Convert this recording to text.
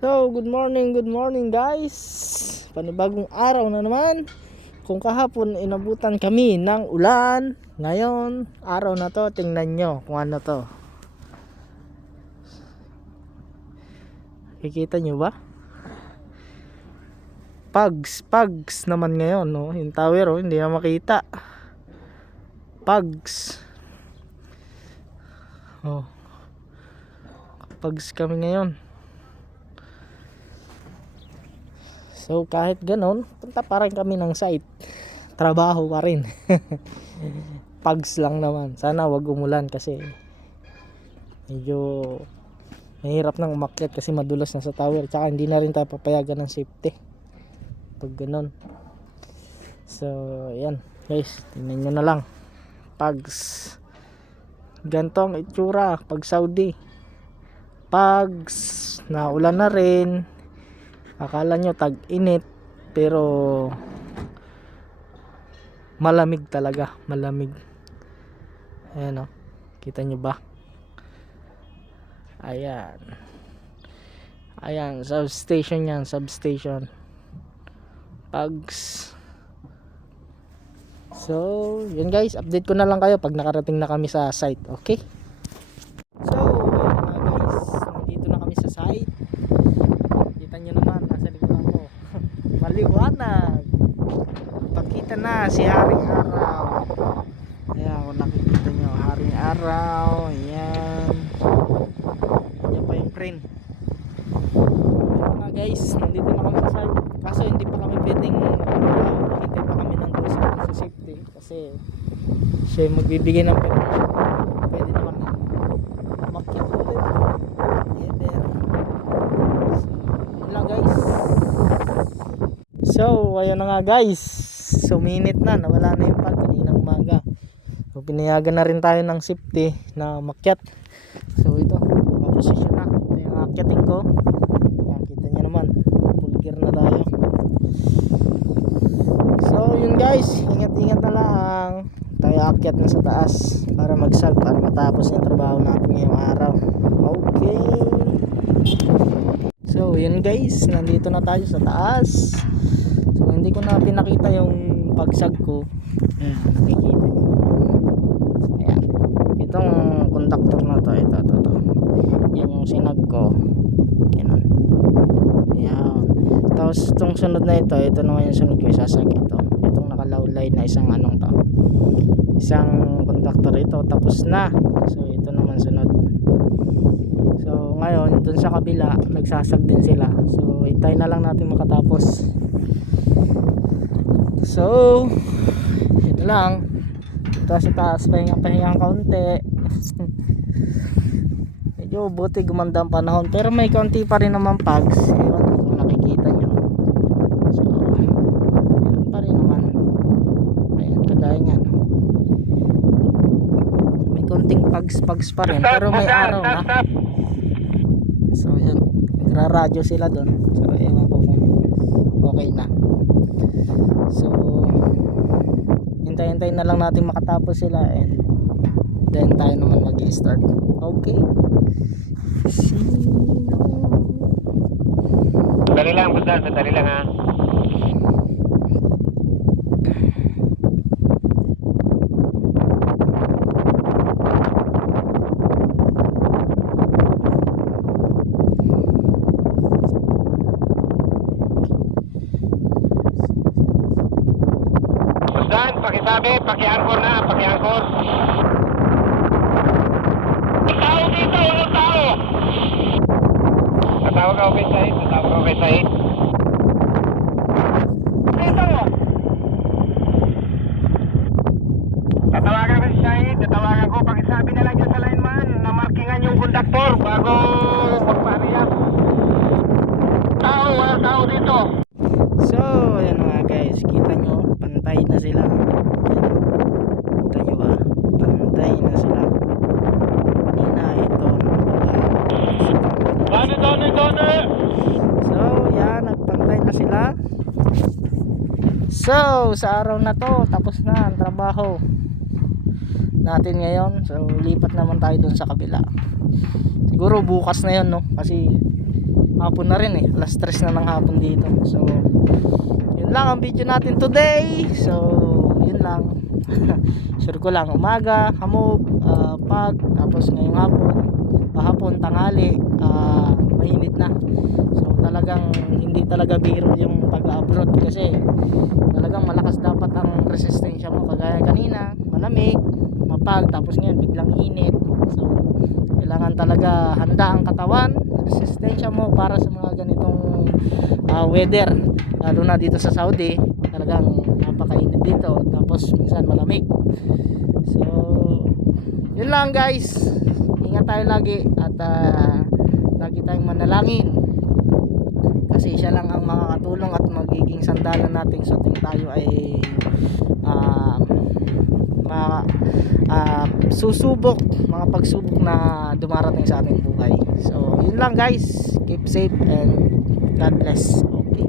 So, good morning guys. Panibagong araw na naman. Kung kahapon inabutan kami ng ulan, ngayon, araw na to, tingnan nyo kung ano to. Kikita nyo ba? Pags naman ngayon, no? Yung tower, oh, hindi na makita. Pags. Oh. Pags kami ngayon. So kahit ganon, punta pa rin kami ng site. Trabaho pa rin. Pags lang naman. Sana wag umulan kasi medyo mahirap nang umakyat kasi madulas na sa tower. Tsaka hindi na rin tayo papayagan ng safety pag ganon. So yan guys, tingnan nyo na lang. Pags. Gantong itsura pag Saudi. Pags na ulan na rin. Akala nyo tag-init pero malamig talaga, malamig. Ayan o, kita nyo ba? Ayan. Ayan, substation yan, substation. Pags. So, yun guys, update ko na lang kayo pag nakarating na kami sa site, okay? So, ayan na guys, nandito na kami sa site. Kita nyo naman, nasa likod ako. Maliwanag. Pakita na si Haring Araw. Ayan, kung nakikita nyo, Haring Araw. Ayan. Ayan pa yung crane. Ayan nga guys, nandito na kami sa site. Kaso hindi pa kami pwedeng nakintay pa kami ng doon sa safety. Kasi siya yung magbibigay ng permission. Pwede na kami umakyat ulit. Lang guys. So ayun na nga guys, suminit na, nawala na yung pag kaninang umaga. So pinayagan na rin tayo ng safety na umakyat. So ito, posisyon na, ito yung akyatin ko. Ayan, kita nyo naman, full gear na tayo. So yun guys, ingat na lang tayo, akyat na sa taas para magsag, para matapos yung trabaho natin ngayong araw. Okay. So yun guys, nandito na tayo sa taas. So hindi ko na pinakita yung pagsag ko. Nakikita nyo naman. Ayan. Itong conductor na to, ito. Yan yung sinag ko. Yan. Ayan. Tapos itong sunod na ito naman yung sunod ko, isasag ito. Itong nakalawlay na isang anong to. Isang conductor ito, tapos na. So ito naman sunod. So ngayon dun sa kabila nagsasag din sila. So hintay na lang natin makatapos. So yun lang. Ito sa taas, pahinga kaunti. Medyo buti gumanda ang panahon, pero may kaunti pa rin naman pags. Ewan ko kung nakikita nyo. So meron pa rin naman. Ayan, kagaya nyan. May kaunting pags pa rin, pero may araw na. So yun, nagraradyo sila doon. So ewan ko kung okay na. So hintay na lang natin makatapos sila, and then tayo naman mag-i-start. Okay. Sandali lang, basta sandali lang ha. Pakisabi, pakiangkor na, pakiangkor. Tao dito, walang tao. Tatawag ako kay Said, Dito. Tatawagan ko si Said, tatawagan ko. Pakisabi na lang dyan sa lineman na markingan yung conductor bago magpahariyak. Walang tao dito. So ayan na nga guys, kita nyo, pantay na sila. Kita nyo ba? Pantay na sila. Kanina ito Done. So yan, nagpantay na sila. So sa araw na to, tapos na ang trabaho natin ngayon. So lipat naman tayo dun sa kabila. Siguro bukas na yun, no? Kasi hapon na rin alas 3 na ng hapon dito. So yun lang ang video natin today. So yun lang. Sure ko lang umaga, hamog, tapos ngayong hapon, tanghali, mainit na. So talagang hindi talaga biro yung pag-abroad kasi talagang malakas dapat ang resistensya mo. Kagaya kanina, malamig, tapos ngayon biglang init. So kailangan talaga handa ang katawan, resistensya mo para sa mga ganitong weather, lalo na dito sa Saudi. Talagang napakainit dito, tapos minsan malamig. So yun lang guys, ingat tayo lagi at lagi tayong manalangin kasi siya lang ang makakatulong at magiging sandalan natin sa tuwing tayo ay mga pagsubok na dumarating sa ating buhay. So yun lang guys, keep safe and God bless. Okay.